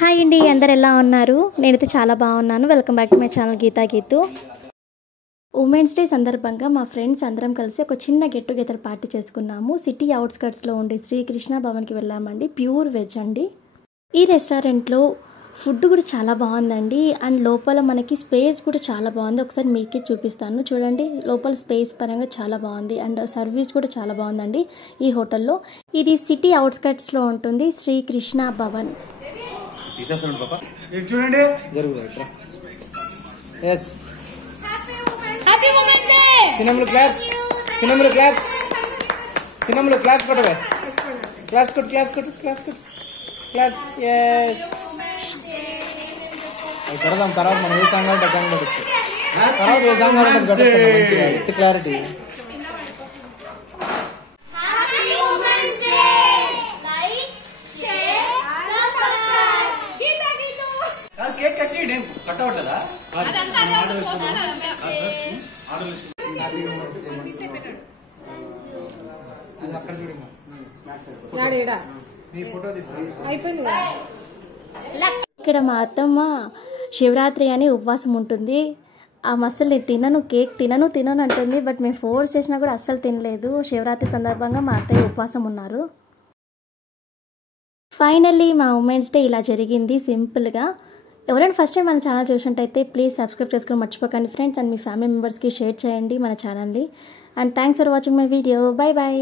Hi అండి, అందరు ఎలా ఉన్నారు? నేనైతే చాలా బాగున్నాను. Welcome back to my channel Geetha Geethu. Women's day సందర్భంగా మా ఫ్రెండ్స్ అందరం కలిసి ఒక చిన్న గెట్ టుగెదర్ పార్టీ చేసుకున్నాము. సిటీ అవుట్స్కట్స్లో ఉండే శ్రీకృష్ణ భవన్కి వెళ్ళామండి. ప్యూర్ వెజ్ అండి. ఈ రెస్టారెంట్లో ఫుడ్ కూడా చాలా బాగుందండి. అండ్ లోపల మనకి స్పేస్ కూడా చాలా బాగుంది. ఒకసారి మీకే చూపిస్తాను చూడండి. లోపల స్పేస్ పరంగా చాలా బాగుంది. అండ్ సర్వీస్ కూడా చాలా బాగుందండి ఈ హోటల్లో. ఇది సిటీ అవుట్స్కట్స్లో ఉంటుంది, శ్రీకృష్ణ భవన్. చూడండి చిన్నములు క్లాప్స్ కొట్టవే. క్లాప్స్ కొట్టు yes అది కడదాం. తర్వాత మనం ఏ సాంగ్ అంటే సాంగ్ కొట్టచ్చు. తర్వాత ఏ సాంగ్ అంటే కొట్టచ్చు మంచిగా విత్ క్లారిటీ. కేక్ కట్టి కట్ అవ్వట్లేదా? అక్కడ చూడండి మీ ఫోటో అయిపోయింది. ఇక్కడ మా అత్తమ్మ శివరాత్రి అని ఉపవాసం ఉంటుంది. ఆ అస్సలు నేను తినను, కేక్ తినను అంటుంది. బట్ మేము ఫోర్స్ చేసినా కూడా అస్సలు తినలేదు. శివరాత్రి సందర్భంగా మా అత్తయ్య ఉపవాసం ఉన్నారు. ఫైనల్లీ మా ఉమెన్స్ డే ఇలా జరిగింది సింపుల్గా. ఎవరైనా ఫస్ట్ టైం మన ఛానల్ చూసినట్టయితే ప్లీజ్ సబ్స్క్రైబ్ చేసుకొని మర్చిపోకండి ఫ్రెండ్స్. అండ్ మీ ఫ్యామిలీ మెంబర్స్కి షేర్ చేయండి మన ఛానల్ని. And thanks for watching my video. Bye bye.